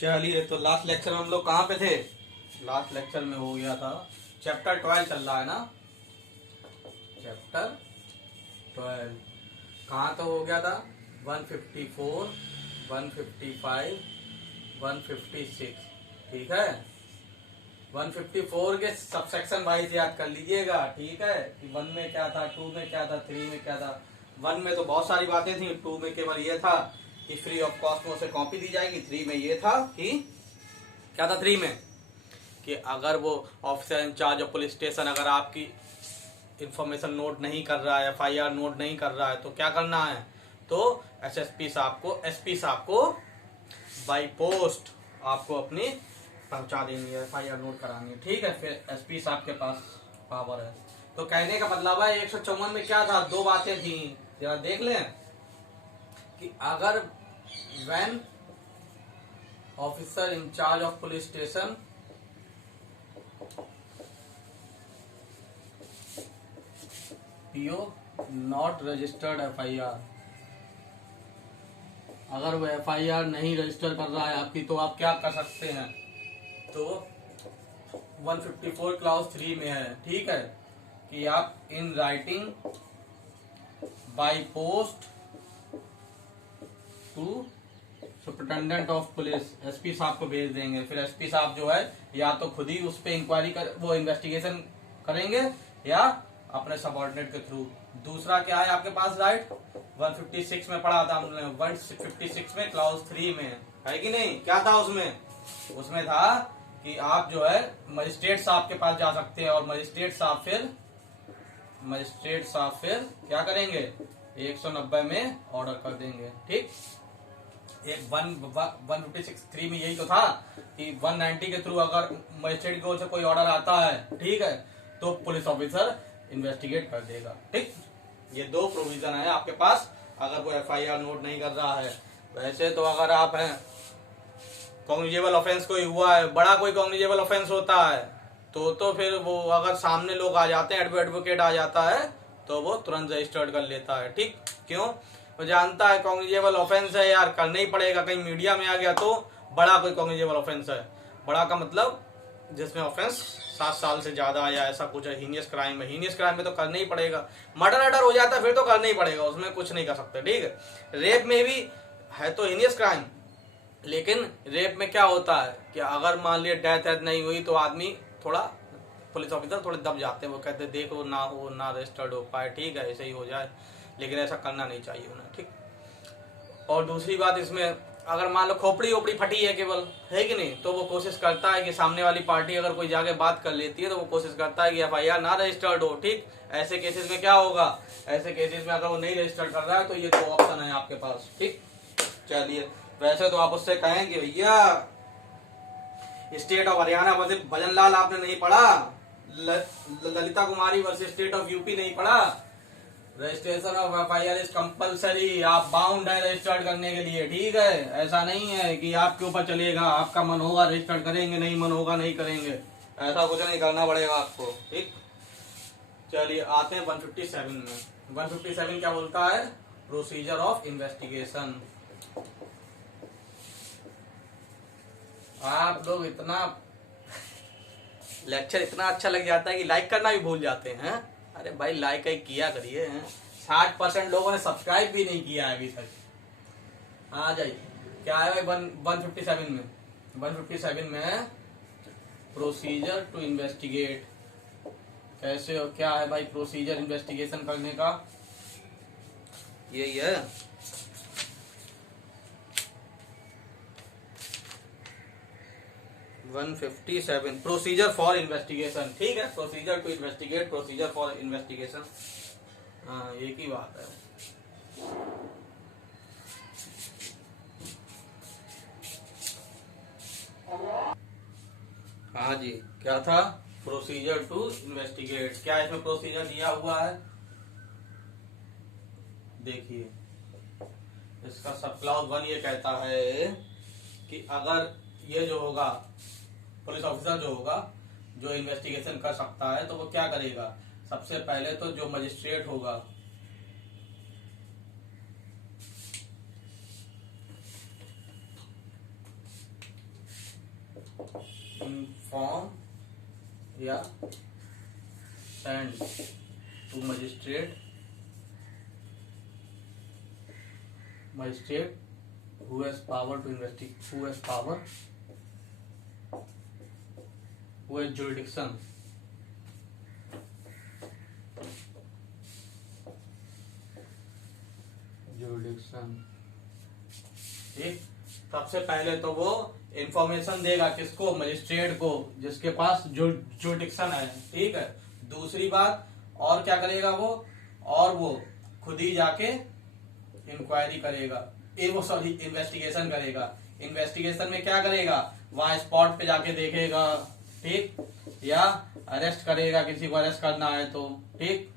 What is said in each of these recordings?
चलिए, तो last lecture में हम लोग कहाँ पे थे? लास्ट लेक्चर में हो गया था चैप्टर 12 चल रहा है ना। चैप्टर 12 कहाँ तो हो गया था? 154, 155, 156। ठीक है, 154 के सबसेक्शन वाइज याद कर लीजिएगा। ठीक है कि 1 में क्या था, 2 में क्या था, 3 में क्या था। 1 में तो बहुत सारी बातें थी, 2 में केवल ये था कि फ्री ऑफ कॉस्ट में उसे कॉपी दी जाएगी। 3 में ये था कि क्या था? 3 में कि अगर वो officer incharge of police station अगर आपकी इंफॉर्मेशन नोट नहीं कर रहा है, FIR नोट नहीं कर रहा है, तो क्या करना है? तो SSP साहब को, SP साहब को बाई पोस्ट आपको अपनी पहुंचा देनी है, FIR नोट करानी है। ठीक है, फिर SP साहब के पास पावर है। तो कहने का मतलब है 154 में क्या था? दो बातें थी, जरा देख लें कि अगर when officer incharge of police station PO not registered FIR, अगर वो FIR नहीं रजिस्टर कर रहा है आपकी, तो आप क्या कर सकते हैं? तो 154 क्लास 3 में है, ठीक है, कि आप in writing by post to superintendent of police, SP साहब को भेज देंगे। फिर SP साहब जो है या तो खुद ही उस पर इंक्वायरी कर, वो इन्वेस्टिगेशन करेंगे, या अपने सबऑर्डिनेट के थ्रू। दूसरा क्या है आपके पास राइट? 156 में पढ़ा था हमने, 156 में क्लास 3 में है कि नहीं? क्या था उसमें? उसमें था कि आप जो है मजिस्ट्रेट साहब के पास जा सकते हैं, और मजिस्ट्रेट साहब फिर क्या करेंगे? 190 में ऑर्डर कर देंगे। ठीक, एक 156(3) में यही तो था कि 190 के थ्रू अगर मजिस्ट्रेट की ओर से कोई ऑर्डर आता है, ठीक है, तो पुलिस ऑफिसर इन्वेस्टिगेट कर देगा। ठीक, ये दो प्रोविजन है आपके पास अगर वो FIR नोट नहीं कर रहा है। वैसे तो अगर आप हैं कॉग्निजेबल ऑफेंस कोई हुआ है, बड़ा कोई कॉग्निजेबल ऑफेंस होता है, तो फिर वो अगर सामने लोग आ जाते हैं, एडवोकेट आ जाता है, तो वो तुरंत रजिस्टर्ड कर लेता है। ठीक, क्यों? वो जानता है कॉग्निजेबल ऑफेंस है यार, करना ही पड़ेगा। कहीं मीडिया में आ गया तो बड़ा कोई कॉग्निजेबल ऑफेंस है, बड़ा का मतलब जिसमें ऑफेंस 7 साल से ज्यादा या ऐसा कुछ है, हीनियस क्राइम है। हीनियस क्राइम में तो करना ही पड़ेगा। मर्डर हो जाता है फिर तो करना ही पड़ेगा, उसमें कुछ नहीं कर सकते। ठीक है, रेप में भी है तो हीनियस क्राइम, लेकिन रेप में क्या होता है कि अगर मान लिया डेथ नहीं हुई तो आदमी थोड़ा, पुलिस ऑफिसर थोड़े दब जाते हैं, वो कहते हैं देखो ना हो, ना रजिस्टर्ड हो पाए, ठीक है ऐसे ही हो जाए, लेकिन ऐसा करना नहीं चाहिए उन्हें। ठीक, और दूसरी बात इसमें, अगर मान लो खोपड़ी ओपड़ी फटी है केवल, है कि नहीं, तो वो कोशिश करता है कि सामने वाली पार्टी अगर कोई जाके बात कर लेती है तो वो कोशिश करता है कि FIR ना रजिस्टर्ड हो। ठीक, ऐसे केसेस में क्या होगा? ऐसे केसेस में अगर वो नहीं रजिस्टर्ड कर रहा है तो ये दो ऑप्शन है आपके पास। ठीक, चलिए, वैसे तो आप उससे कहेंगे भैया state of Haryana versus Bhajanlal आपने नहीं पढ़ा, ललिता कुमारी वर्सेस स्टेट ऑफ UP नहीं पढ़ा, registration of FIR is compulsory, आप बाउंड है रजिस्टर्ड करने के लिए। ठीक है, ऐसा नहीं है कि आपके ऊपर चलेगा, आपका मन होगा रजिस्टर्ड करेंगे, नहीं मन होगा नहीं करेंगे, ऐसा कुछ नहीं करना पड़ेगा आपको। ठीक, चलिए आते हैं 157 में। 157 क्या बोलता है? Procedure of investigation. आप लोग इतना लेक्चर इतना अच्छा लग जाता है कि लाइक करना भी भूल जाते हैं। अरे भाई लाइक किया करिए। 60% लोगों ने सब्सक्राइब भी नहीं किया है अभी तक। आ जाइए, क्या है भाई 157 में? 157 में प्रोसीजर टू इन्वेस्टिगेट। कैसे और क्या है भाई प्रोसीजर इन्वेस्टिगेशन करने का? यही है, प्रोसीजर फॉर इन्वेस्टिगेशन। ठीक है, procedure to investigate, procedure for investigation, हाँ एक ही बात है। हाँ जी, क्या था? Procedure to investigate. क्या इसमें प्रोसीजर दिया हुआ है? देखिए, इसका सब क्लॉज 1 ये कहता है कि अगर ये जो होगा पुलिस ऑफिसर जो होगा, जो इन्वेस्टिगेशन कर सकता है, तो वो क्या करेगा? सबसे पहले तो जो मजिस्ट्रेट होगा, inform या send to magistrate who has power to investigate, who has jurisdiction ठीक। सबसे पहले तो वो इंफॉर्मेशन देगा किसको, मजिस्ट्रेट को, जिसके पास जुरिडिक्शन है, ठीक है। दूसरी बात और क्या करेगा वो, और वो खुद ही जाके इंक्वायरी करेगा, वो सॉरी इन्वेस्टिगेशन करेगा। इन्वेस्टिगेशन में क्या करेगा, वहां स्पॉट पे जाके देखेगा, ठीक, या अरेस्ट करेगा, किसी को अरेस्ट करना है तो, ठीक,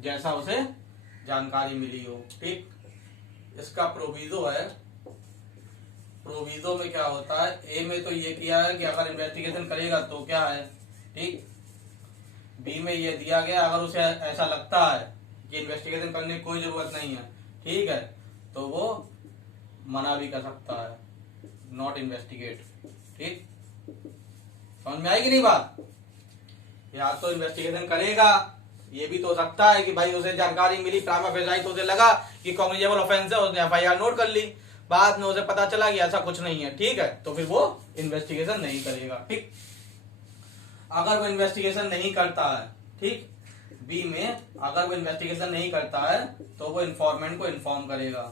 जैसा उसे जानकारी मिली हो, ठीक। इसका प्रोविजो है, प्रोविजो में क्या होता है, ए में तो ये किया है कि अगर इन्वेस्टिगेशन करेगा तो क्या है, ठीक। बी में ये दिया गया अगर उसे ऐसा लगता है कि इन्वेस्टिगेशन करने की कोई जरूरत नहीं है, ठीक है, तो वो मना भी कर सकता है, नॉट इन्वेस्टिगेट, ठीक। समझ में आएगी नहीं बात, या तो इन्वेस्टिगेशन करेगा, ये भी तो हो सकता है कि भाई उसे जानकारी मिली, प्राइमा फेसाई, तो उसे लगा कि कॉग्निजेबल ऑफेंस है, उसने एफआईआर नोट कर ली, बाद में उसे पता चला कि ऐसा कुछ नहीं है, ठीक है, तो फिर वो इन्वेस्टिगेशन नहीं करेगा, ठीक। अगर वो इन्वेस्टिगेशन नहीं करता है, ठीक, बी में अगर वो इन्वेस्टिगेशन नहीं करता है तो वो इन्फॉर्मेंट को इन्फॉर्म करेगा,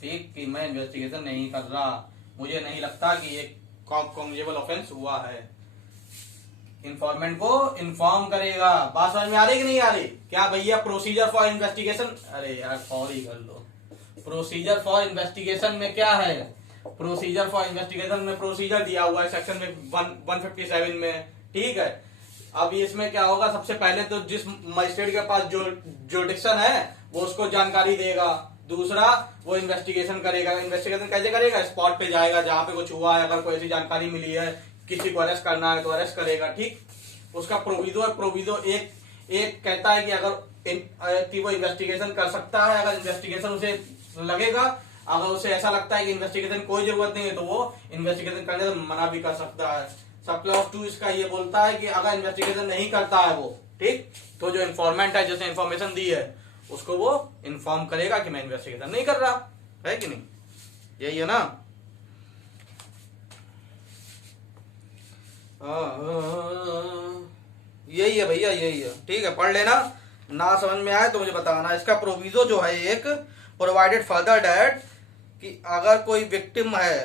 ठीक, कि मैं इन्वेस्टिगेशन नहीं कर रहा, मुझे नहीं लगता कि ये कॉग्निजेबल ऑफेंस हुआ है, इन्फॉर्मेंट को इन्फॉर्म करेगा। बात समझ में आ रही कि नहीं आ रही? क्या भैया प्रोसीजर फॉर इन्वेस्टिगेशन, अरे यार फॉर ही कर लो, प्रोसीजर फॉर इन्वेस्टिगेशन में क्या है, प्रोसीजर फॉर इन्वेस्टिगेशन में प्रोसीजर दिया हुआ है सेक्शन में 157 में, ठीक है। अब इसमें क्या होगा, सबसे पहले तो जिस मजिस्ट्रेट के पास जो जुरिडिक्शन है वो उसको जानकारी देगा, दूसरा वो इन्वेस्टिगेशन करेगा। इन्वेस्टिगेशन कैसे करेगा, स्पॉट पे जाएगा जहां पे कुछ हुआ है, अगर कोई ऐसी जानकारी मिली है, किसी को अरेस्ट करना है तो अरेस्ट करेगा, ठीक। उसका प्रोविजो है, प्रोविजो एक कहता है कि अगर वो इन्वेस्टिगेशन कर सकता है, अगर इन्वेस्टिगेशन उसे लगेगा, अगर उसे ऐसा लगता है कि इन्वेस्टिगेशन कोई जरूरत नहीं है तो वो इन्वेस्टिगेशन करने से मना भी कर सकता है। सब क्लॉज 2 इसका ये बोलता है कि अगर इन्वेस्टिगेशन नहीं करता है वो, ठीक, तो जो इन्फॉर्मेंट है जिसने इन्फॉर्मेशन दी है उसको वो इन्फॉर्म करेगा कि मैं इन्वेस्टिगेशन नहीं कर रहा है, कि नहीं, यही है ना। यही है भैया, यही है, ठीक है, पढ़ लेना, ना समझ में आए तो मुझे बताना। इसका प्रोविजो जो है एक, प्रोवाइडेड फर्दर डैट कि अगर कोई विक्टिम है,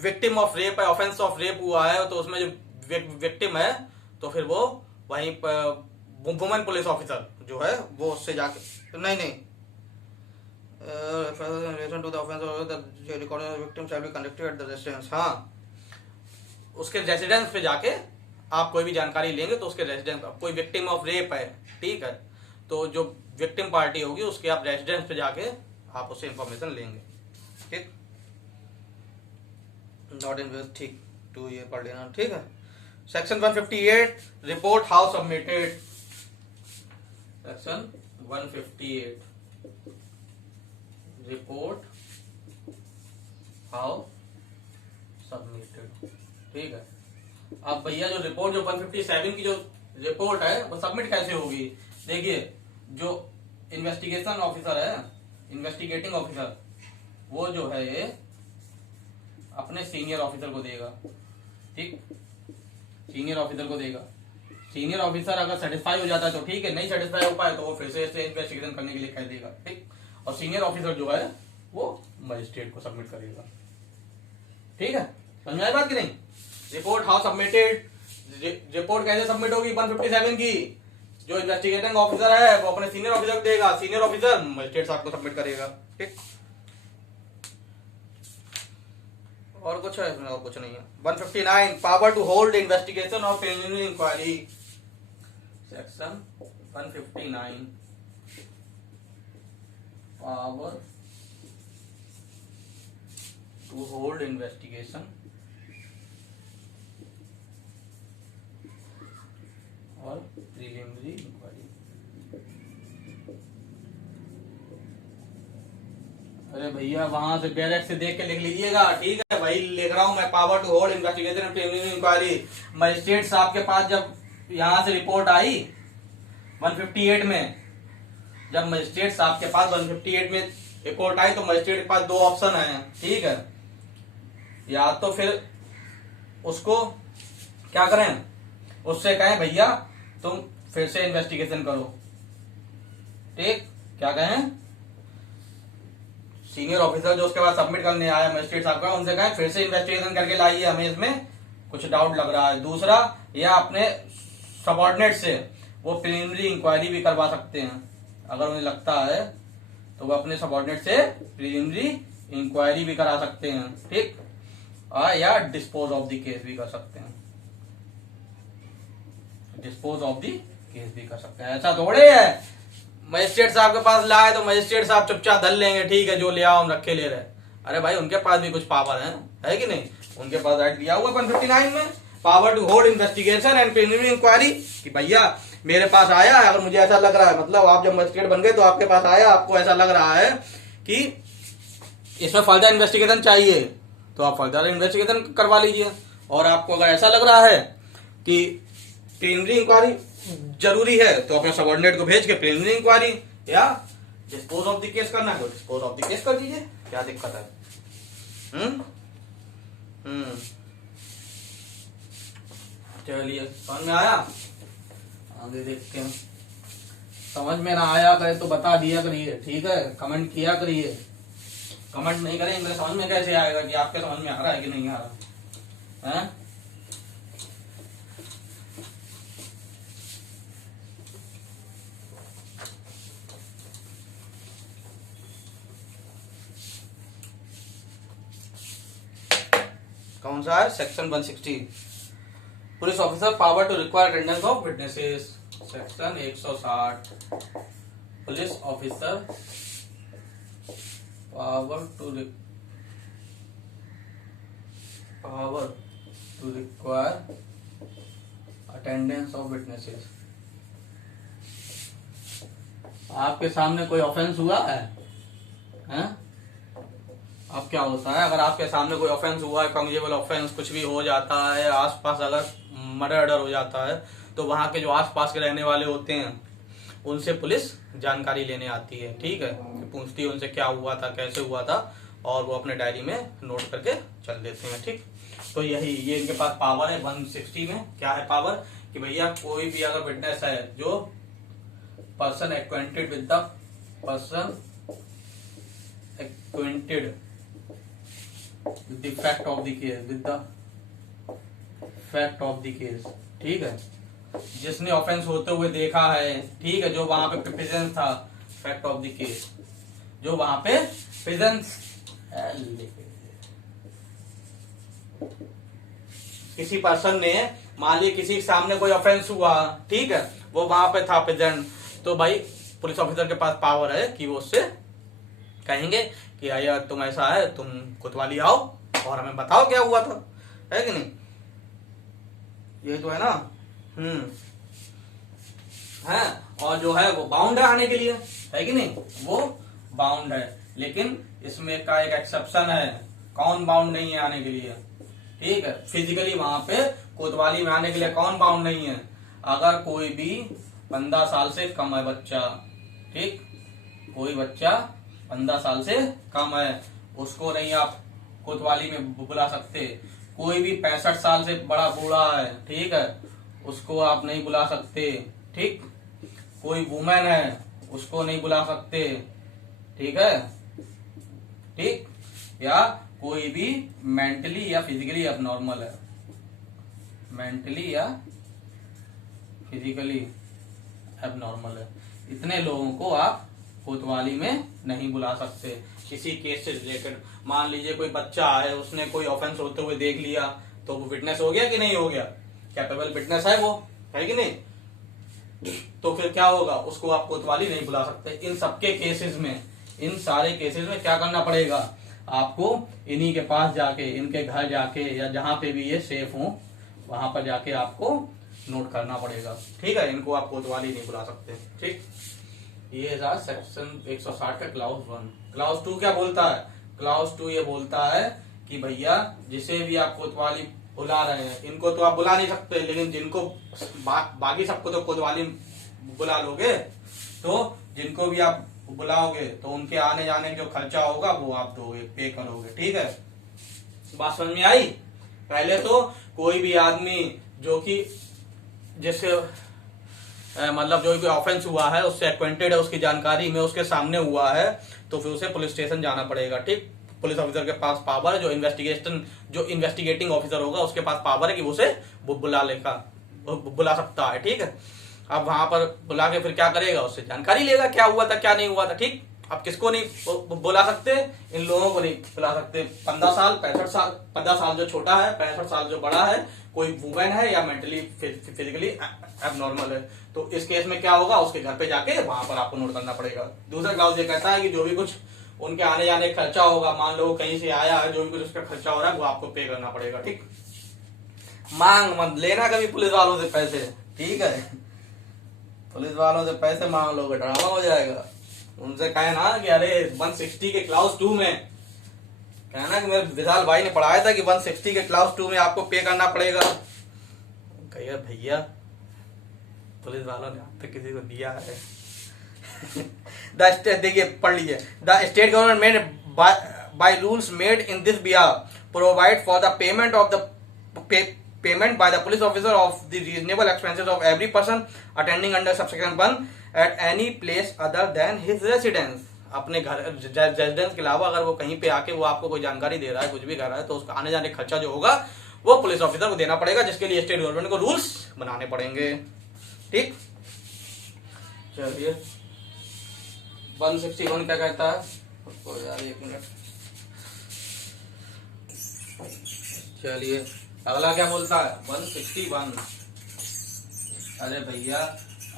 विक्टिम ऑफ रेप है, ऑफेंस ऑफ रेप हुआ है, तो उसमें जो विक्टिम है तो फिर वो वहीं वुमेन पुलिस ऑफिसर जो है वो उससे जाके नहीं relation to the offence of the recording victim shall be conducted at the residence, हाँ, उसके रेसिडेंस पे जाके आप कोई भी जानकारी लेंगे तो उसके रेसिडेंस, कोई विक्टिम ऑफ रेप है, ठीक है, तो जो विक्टिम पार्टी होगी उसके आप रेसिडेंस पे जाके आप उससे इंफॉर्मेशन लेंगे, ठीक, नॉट इन्वेस्ट, ठीक, टू ये पढ़ लेना, ठीक है। Section 158 report how submitted, section 158 report how submitted, ठीक है। अब भैया जो रिपोर्ट, जो 157 की जो रिपोर्ट है वो सबमिट कैसे होगी, देखिए, जो इन्वेस्टिगेशन ऑफिसर है, इन्वेस्टिगेटिंग ऑफिसर, वो जो है ये अपने सीनियर ऑफिसर को देगा, ठीक, सीनियर ऑफिसर को देगा। सीनियर ऑफिसर अगर सेटिस्फाई हो जाता है तो ठीक है, नहीं सेटिस्फाई हो पाए तो वो फिर से इन्वेस्टिगेशन करने के लिए कह देगा, ठीक, और सीनियर ऑफिसर जो है वो मजिस्ट्रेट को सबमिट करेगा, ठीक है। समझ में आई बात कि नहीं? रिपोर्ट हाउ सबमिटेड, रिपोर्ट कैसे सबमिट होगी 157 की, जो इन्वेस्टिगेटिंग ऑफिसर है वो अपने सीनियर ऑफिसर को देगा, सीनियर ऑफिसर मजिस्ट्रेट साहब को सबमिट करेगा, ठीक। और कुछ है इसमें? और कुछ नहीं है। 159 power to hold investigation of preliminary inquiry, section 159 power to hold investigation और प्रिलिमिनरी इंक्वायरी, अरे भैया वहां से डायरेक्ट से देख के लिख लीजिएगा, ठीक है भाई। लिख रहा हूँ मैं, power to hold investigation preliminary inquiry. Magistrate साहब के पास जब यहाँ से रिपोर्ट आई 158 में, जब मजिस्ट्रेट साहब के पास 158 में रिपोर्ट आई तो मजिस्ट्रेट के पास दो ऑप्शन है, ठीक है। या तो फिर उसको क्या करें, उससे कहें भैया तुम फिर से इन्वेस्टिगेशन करो, ठीक। क्या कहें, सीनियर ऑफिसर जो उसके बाद सबमिट करने आया मजिस्ट्रेट साहब का, उनसे कहें फिर से इन्वेस्टिगेशन करके लाइए, हमें इसमें कुछ डाउट लग रहा है। दूसरा, या अपने सबऑर्डिनेट से वो प्रिलिमिनरी इंक्वायरी भी करवा सकते हैं, अगर उन्हें लगता है तो वो अपने सबऑर्डिनेट से प्रिलिमिनरी इंक्वायरी भी करा सकते हैं, ठीक। या डिस्पोज ऑफ द केस भी कर सकते हैं, डिस्पोज ऑफ द केस भी कर सकते हैं। ऐसा थोड़े है मजिस्ट्रेट साहब के पास लाए तो मजिस्ट्रेट साहब चुपचाप धर लेंगे, ठीक है जो ले आओ हम रखे ले रहे। अरे भाई उनके पास भी कुछ पावर है कि नहीं, उनके पास राइट दिया हुआ 159 में, power to hold investigation and preliminary inquiry, कि भैया मेरे पास आया, अगर मुझे ऐसा लग रहा है, मतलब आप जब मजिस्ट्रेट बन गए तो आपके पास आया, आपको ऐसा लग रहा है कि इसमें फर्दर इन्वेस्टिगेशन चाहिए तो आप फर्दर इन्वेस्टिगेशन करवा लीजिए। और आपको अगर ऐसा लग रहा है कि प्रिलिमिनरी इंक्वायरी जरूरी है तो अपने सबऑर्डिनेट को भेज के प्रिलिमिनरी इंक्वायरी या डिस्पोज ऑफ द केस करना है तो डिस्पोज ऑफ द केस कर दीजिए, क्या दिक्कत है। चलिए समझ में आया, आगे देखते हैं। समझ में ना आया करे तो बता दिया करिए, ठीक है, कमेंट किया करिए। कमेंट नहीं करेंगे समझ में कैसे आएगा कि आपके समझ में आ रहा है कि नहीं आ रहा है। कौन सा है, section 160, police officer power to require attendance of witnesses. Section 160, police officer power to require attendance of witnesses. आपके सामने कोई ऑफेंस हुआ है? अब क्या होता है, अगर आपके सामने कोई ऑफेंस हुआ है, कॉग्निजेबल ऑफेंस कुछ भी हो जाता है, आसपास अगर मर्डर हो जाता है तो वहां के जो आसपास के रहने वाले होते हैं उनसे पुलिस जानकारी लेने आती है, ठीक है, पूछती है उनसे क्या हुआ था, कैसे हुआ था, और वो अपने डायरी में नोट करके चल देते हैं, ठीक। तो ये इनके पास पावर है 160 में। क्या है पावर, कि भैया कोई भी अगर विटनेस है जो person acquainted with the with the fact of the case, with the fact of the case, ठीक है, जिसने ऑफेंस होते हुए देखा है, ठीक है, जो वहां पे प्रेजेंस था, फैक्ट ऑफ द केस, जो वहां पे प्रेजेंस, किसी पर्सन ने मान ली किसी के सामने कोई ऑफेंस हुआ, ठीक है, वो वहां पे था प्रेजेंट, तो भाई पुलिस ऑफिसर के पास पावर है कि वो उससे कहेंगे कि यार तुम ऐसा है, तुम कोतवाली आओ और हमें बताओ क्या हुआ था, है कि नहीं, ये तो है ना। है, और जो है वो बाउंड है आने के लिए, है कि नहीं, वो बाउंड है। लेकिन इसमें का एक एक्सेप्शन है, कौन बाउंड नहीं है आने के लिए, ठीक है, फिजिकली वहां पे कोतवाली में आने के लिए कौन बाउंड नहीं है, अगर कोई भी 15 साल से कम है बच्चा, ठीक, कोई बच्चा 15 साल से कम है, उसको नहीं आप कोतवाली में बुला सकते। कोई भी 65 साल से बड़ा बूढ़ा है, ठीक है, उसको आप नहीं बुला सकते, ठीक। कोई वुमेन है उसको नहीं बुला सकते, ठीक है, ठीक। या कोई भी मेंटली या फिजिकली अबनॉर्मल है, मेंटली या फिजिकली अबनॉर्मल है, इतने लोगों को आप कोतवाली में नहीं बुला सकते किसी केस से रिलेटेड। मान लीजिए कोई बच्चा है, उसने कोई ऑफेंस होते हुए देख लिया, तो वो विटनेस हो गया कि नहीं हो गया, कैपेबल विटनेस है वो, है कि नहीं, तो फिर क्या होगा, उसको आप कोतवाली नहीं बुला सकते। इन सबके केसेस में, इन सारे केसेस में क्या करना पड़ेगा आपको, इन्हीं के पास जाके, इनके घर जाके, या जहां पे भी ये सेफ हो वहां पर जाके आपको नोट करना पड़ेगा, ठीक है, इनको आप कोतवाली नहीं बुला सकते, ठीक। ये था सेक्शन 160 का क्लाउज 1। क्लाउज 2 क्या बोलता है? क्लाउज 2 ये बोलता है कि भैया जिसे भी आप कोतवाली बुला रहे हैं, इनको तो आप बुला नहीं सकते, लेकिन जिनको बाकी सबको तो कोतवाली बुला लोगे, तो जिनको भी आप बुलाओगे तो उनके आने जाने का जो खर्चा होगा वो आप दोगे, पे करोगे। ठीक है, बात समझ में आई? पहले तो कोई भी आदमी जो कि जैसे मतलब जो भी ऑफेंस हुआ है उससे एक्वेंटेड है, उसकी जानकारी में उसके सामने हुआ है, तो फिर उसे पुलिस स्टेशन जाना पड़ेगा। ठीक, पुलिस ऑफिसर के पास पावर है, जो इन्वेस्टिगेटिंग ऑफिसर होगा उसके पास पावर है कि वो उसे बुला सकता है। ठीक है, अब वहां पर बुला के फिर क्या करेगा, उससे जानकारी लेगा क्या हुआ था क्या नहीं हुआ था। ठीक, अब किसको नहीं बुला सकते? इन लोगों को नहीं बुला सकते। 15 साल 65 साल, 15 साल जो छोटा है, 65 साल जो बड़ा है, कोई वुमेन है या मेंटली फिजिकली एबनॉर्मल है, तो इस केस में क्या होगा, उसके घर पे जाके वहां पर आपको नोट करना पड़ेगा। दूसरा क्लाउज ये कहता है कि जो भी कुछ उनके आने जाने का खर्चा होगा, मान लो कहीं से आया है, जो भी कुछ उसका खर्चा हो रहा है वो आपको पे करना पड़ेगा। ठीक, मांग मत लेना कभी पुलिस वालों से पैसे। ठीक है, पुलिस वालों से पैसे मांग लोगे ड्रामा हो जाएगा। उनसे कहे ना कि अरे 160 के क्लाउज 2 में, कहना कि मेरे विशाल भाई ने पढ़ाया था कि 160 के क्लाउज 2 में आपको पे करना पड़ेगा। कहिए भैया पुलिस वालों ने आप पे किसी को दिया है। देखिए पढ़ लीजिए, the state government made by rules made in this Bihar provide for the payment of the payment by the police officer of the reasonable expenses of every person attending under subsection 1 at any place other than his residence। अपने घर residence के अलावा अगर वो कहीं पे आके वो आपको कोई जानकारी दे रहा है, कुछ भी कर रहा है, तो उसका आने जाने का खर्चा जो होगा वो पुलिस ऑफिसर को देना पड़ेगा, जिसके लिए स्टेट गवर्नमेंट को रूल्स बनाने पड़ेंगे। ठीक, चलिए 161 क्या कहता है? यार एक मिनट, चलिए अगला क्या बोलता है? 161। अरे भैया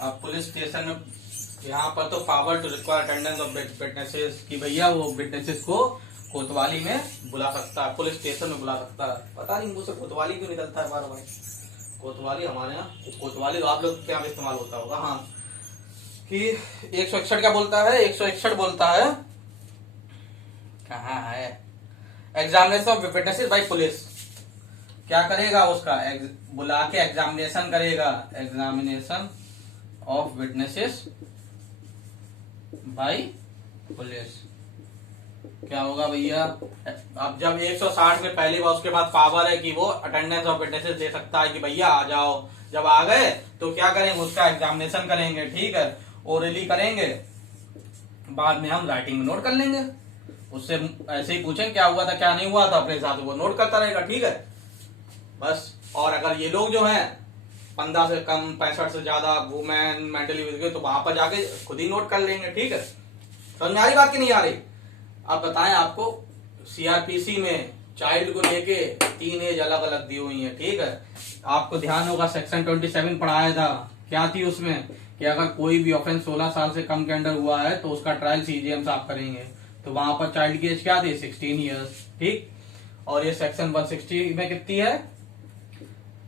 आप पुलिस स्टेशन में, यहाँ पर तो power to require attendance of witnesses, कि भैया वो विटनेसेस को कोतवाली में बुला सकता है, पुलिस स्टेशन में बुला सकता है। पता नहीं मुझसे कोतवाली क्यों निकलता है बार बार। कोतवाली हमारे यहाँ, कोतवाली तो आप लोग क्या इस्तेमाल होता होगा। हाँ, कि 161 क्या बोलता है? 161 बोलता है, कहाँ है? Examination of witnesses by police. क्या करेगा? उसका बुला के एग्जामिनेशन करेगा, examination of witnesses by police. क्या होगा भैया? अब जब 160 में पहली बार उसके बाद पावर है कि वो अटेंडेंस ऑफ विटनेसेस दे सकता है कि भैया आ जाओ, जब आ गए तो क्या करेंगे, उसका एग्जामिनेशन करेंगे। ठीक है, ओरली करेंगे, बाद में हम राइटिंग में नोट कर लेंगे। उससे ऐसे ही पूछेंगे क्या हुआ था क्या नहीं हुआ था, अपने हिसाब से वो नोट करता रहेगा। ठीक है, बस। और अगर ये लोग जो हैं 15 से कम, 65 से ज्यादा, वुमेन, मेंटली वीक, तो वहां पर जाके खुद ही नोट कर लेंगे। ठीक है, समझ में आ रही बात की नहीं आ रही? अब बताएं, आपको सीआरपीसी में चाइल्ड को लेके 3 एज अलग अलग दी हुई है। ठीक है, आपको ध्यान होगा सेक्शन 27 पढ़ाया था, क्या थी उसमें, कि अगर कोई भी ऑफेंस 16 साल से कम के अंडर हुआ है तो उसका ट्रायल सीजीएम साहब करेंगे। तो वहां पर चाइल्ड की एज क्या थी? 16 ईयर्स। ठीक, और ये सेक्शन 160 में कितनी है?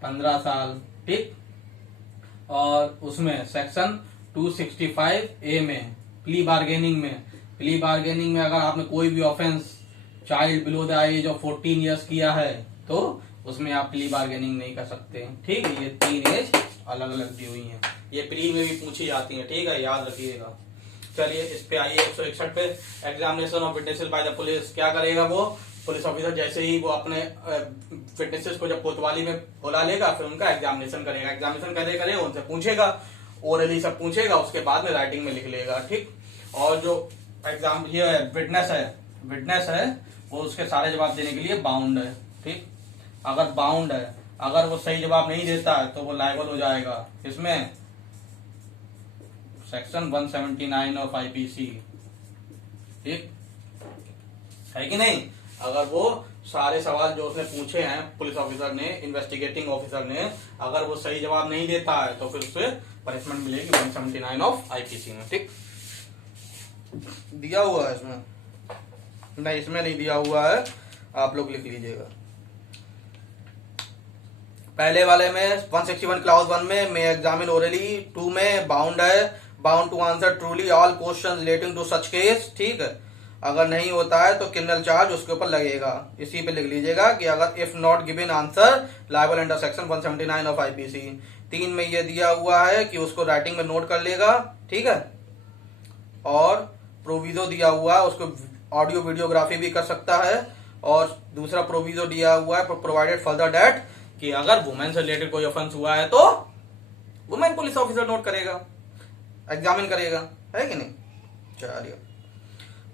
15 साल। ठीक, और उसमें सेक्शन 265A में प्ली बार्गेनिंग में अगर आपने कोई भी offence child below the age of 14 years किया है तो उसमें आप प्ली बार्गेनिंग नहीं कर सकते। ठीक है, ये 3 एज अलग अलग दी हुई हैं, ये प्री में भी पूछी जाती है। ठीक है, याद रखिएगा। चलिए इस पे आइए 161 पे, examination of witnesses by the police. क्या करेगा वो पुलिस ऑफिसर? जैसे ही वो अपने विटनेसेस को जब कोतवाली में बुला लेगा, फिर उनका एग्जामिनेशन करेगा। एग्जामिनेशन करेगा, उनसे पूछेगा, ओरली सब पूछेगा, उसके बाद में राइटिंग में लिख लेगा। ठीक, और जो एग्जाम ये विटनेस है वो उसके सारे जवाब देने के लिए बाउंड है। ठीक, अगर बाउंड है, अगर वो सही जवाब नहीं देता है तो वो लायबल हो जाएगा। इसमें सेक्शन 179 ऑफ आईपीसी। ठीक है कि नहीं? अगर वो सारे सवाल जो उसने पूछे हैं पुलिस ऑफिसर ने, इन्वेस्टिगेटिंग ऑफिसर ने, अगर वो सही जवाब नहीं देता है तो फिर उसे पनिशमेंट मिलेगी 179 ऑफ आईपीसी में। ठीक, दिया हुआ है इसमें? नहीं, इसमें नहीं दिया हुआ है, आप लोग लिख लीजिएगा। पहले वाले में 161 क्लाउज 1 में मे एग्जामिन ओरली, 2 में बाउंड है, bound to answer truly all question relating to such case. ठीक है, अगर नहीं होता है तो क्रिमिनल चार्ज उसके ऊपर लगेगा। इसी पे लिख लीजिएगा कि अगर if not given answer liable under section 179 of IPC. 3 में ये दिया हुआ है कि उसको राइटिंग में नोट कर लेगा, ठीक है। और प्रोविजो दिया हुआ है, उसको ऑडियो वीडियोग्राफी भी कर सकता है। और दूसरा प्रोविजो दिया हुआ है प्रोवाइडेड फर्दर डेट कि अगर वुमेन से रिलेटेड कोई ऑफेंस हुआ है तो वुमेन पुलिस ऑफिसर नोट करेगा, एग्जामिन करेगा, है कि नहीं। चलिए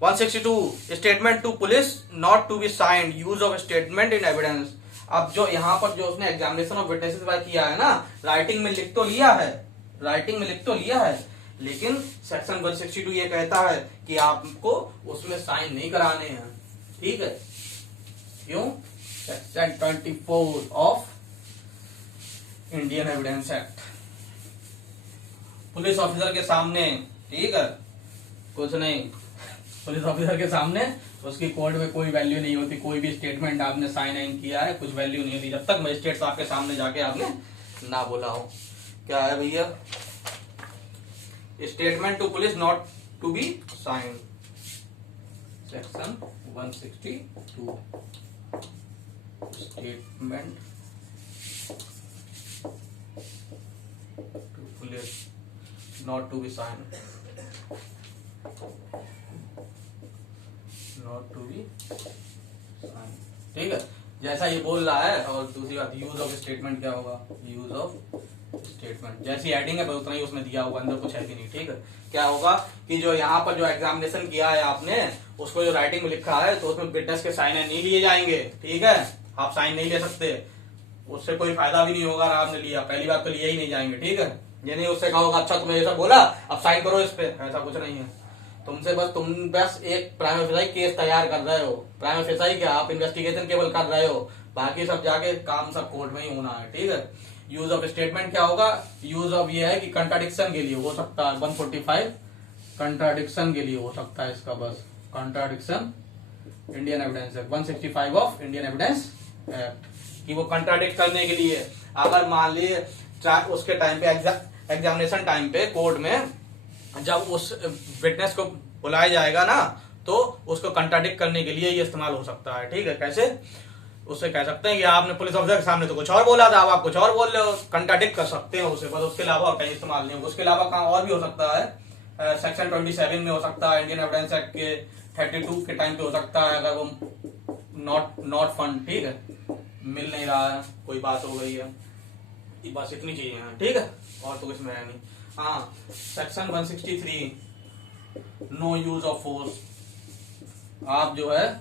162 statement to police not to be signed, use of statement in evidence. अब जो यहाँ पर जो उसने एग्जामिनेशन ऑफ विटनेसेस बाय किया है ना, राइटिंग में लिख तो लिया है, राइटिंग में लिख तो लिया है, लेकिन सेक्शन 162 ये कहता है कि आपको उसमें साइन नहीं कराने हैं, ठीक है। क्यों? Section 24 of Indian evidence act. Police officer के सामने, ठीक है, कुछ नहीं, पुलिस ऑफिसर के सामने उसकी कोर्ट में कोई वैल्यू नहीं होती। कोई भी स्टेटमेंट आपने साइन इन किया है, कुछ वैल्यू नहीं होती जब तक मजिस्ट्रेट साहब के सामने जाके आपने ना बोला हो। क्या है भैया? Statement to police not to be sign, section 162 statement to police not to be sign, not to be sign, ठीक है। जैसा ये बोल रहा है। और दूसरी बात, यूज ऑफ स्टेटमेंट क्या होगा? यूज ऑफ स्टेटमेंट जैसी हेडिंग है बस उतना ही उसने दिया होगा, अंदर कुछ है भी नहीं, ठीक है। क्या होगा कि जो यहाँ पर जो एग्जामिनेशन किया है आपने, उसको जो राइटिंग में लिखा है तो उसमें विटनेस के साइन नहीं लिए जाएंगे, ठीक है। आप साइन नहीं ले सकते, उससे कोई फायदा भी नहीं होगा। आपने लिया, पहली बात तो लिए ही नहीं जाएंगे, ठीक है। ये नहीं उससे कहोगा अच्छा तुमने ऐसा बोला अब साइन करो इस पे, ऐसा कुछ नहीं है। तुम बस एक प्राइमा फेसाई केस तैयार कर रहे हो। प्राइमा फेसाई क्या, आप इन्वेस्टिगेशन केवल कर रहे हो, बाकी सब जाके काम सब कोर्ट में ही होना है, ठीक है। यूज ऑफ स्टेटमेंट क्या होगा? यूज ऑफ ये है कि कंट्राडिक्शन के लिए हो सकता है, 145 कंट्राडिक्शन के लिए हो सकता है इसका, बस contradiction Indian evidence act 165 of Indian evidence act, कि वो कंट्राडिक्ट करने के लिए। अगर मान लिए उसके टाइम पे एग्जामिनेशन टाइम पे कोर्ट में जब उस विटनेस को बुलाया जाएगा ना, तो उसको कंट्राडिक्ट करने के लिए ये इस्तेमाल हो सकता है, ठीक है। कैसे? उससे कह सकते हैं कि आपने पुलिस ऑफिसर के सामने तो कुछ और बोला था, अब आप कुछ और बोल रहे हो, कंट्राडिक्ट कर सकते हैं उसे, बस उसके अलावा और कहीं इस्तेमाल नहीं होगा। उसके अलावा कहाँ और भी हो सकता है, सेक्शन 27 में हो सकता है, इंडियन एविडेंस एक्ट के 32 के टाइम पे हो सकता है, अगर वो नॉट फंड, ठीक है, मिल नहीं रहा है, कोई बात हो गई है, बस इतनी चीजें हैं, ठीक है, और तो कुछ में है नहीं। हाँ, section 163 no use of force. आप जो है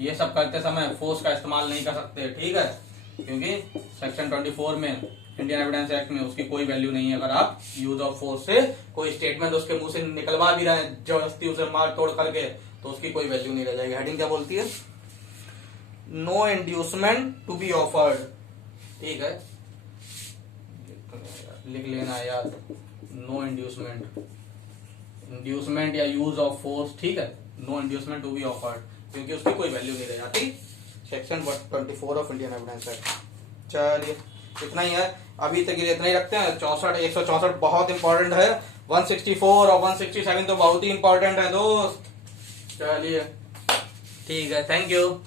ये सब करते समय फोर्स का इस्तेमाल नहीं कर सकते, ठीक है, क्योंकि सेक्शन 24 में इंडियन एविडेंस एक्ट में उसकी कोई वैल्यू नहीं है। अगर आप यूज ऑफ फोर्स से कोई स्टेटमेंट उसके मुंह से निकलवा भी रहे हैं जबरदस्ती उसे मार तोड़ करके, तो उसकी कोई वैल्यू नहीं रह जाएगी। हेडिंग क्या बोलती है? No inducement to be offered, ठीक है, लिख लेना यार, नो इंड्यूसमेंट या यूज ऑफ फोर्स, ठीक है, no inducement to be offered, क्योंकि उसकी कोई वैल्यू नहीं रह जाती, section 24 of Indian evidence act. चलिए इतना ही है अभी तक, ये इतना ही रखते हैं। 164 बहुत इंपॉर्टेंट है, 164 और 167 तो बहुत ही इंपॉर्टेंट है दोस्त। चलिए ठीक है, थैंक यू।